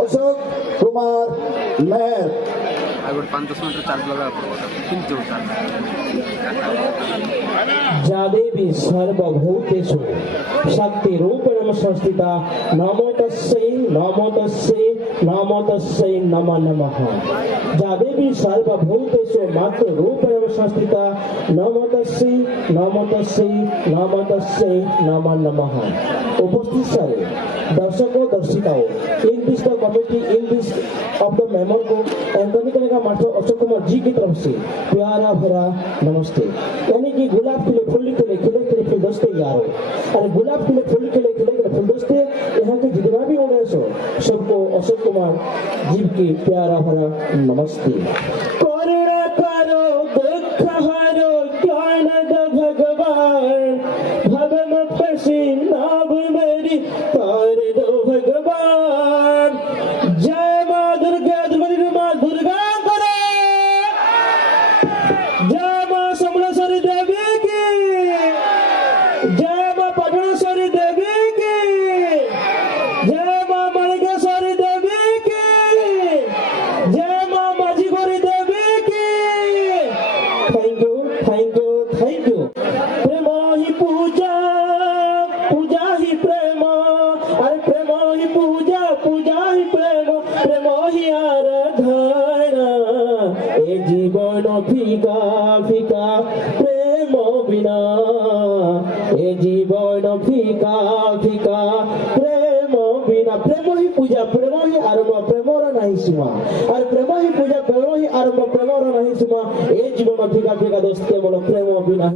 अशोक कुमार मेहर या देवी सर्वभूतेषु शक्तिरूपेण संस्थिता नमो तस्यै नमो तस्यै नमो तस्यै नमो नमः। या देवी सर्वभूतेषु मातृरूपेण संस्थिता नमो तस्यै नमो तस्यै नमो तस्यै नमो नमः। उपस्थित सारे दर्शकों दर्शिकाओं in this the committee in this of the member को एंथनी कनेगा मास्टर अशोक कुमार जी की तरफ से प्यारा भरा नमस्ते। यानी कि गुलाब खिले फूल खिले खिले खिले फूल दोस्ते यारो अरे गुलाब खिले फूल खिले खिले खिले फूल दोस्ते यहाँ के जितना भी होने सो सबको अशोक कुमार जी की प्यारा भरा नमस्ते। करुणा करो दुख हरो ज्ञान दो भगवान भगम फसी नाभ मेरी तार दो भगवान। जय माँ दुर्गा दुर्गा माँ दुर्गा करो जय माँ समलेश्वरी देवी की जय माँ पटनेश्वरी देवी की जय माँ मणिकेश्वरी देवी की जय माँ माझीगोरी देवी की। Thank you thank you thank you. प्रेम ही पूजा पूजा ही प्रेम अरे प्रेम ही पूजा पूजा ही प्रेम प्रेम ही आराधना ए जीवन फिका फिका प्रेम बिना ए जीवन फिका फिका प्रेम बिना। प्रेम ही पूजा प्रेम ही आरंभ प्रेमर नहीं सीमा और प्रेम ही पूजा प्रेम ही आरंभ प्रेमर नहीं सीमा ए जीवन फिका फिका दोस्ते बोलो प्रेम बिना।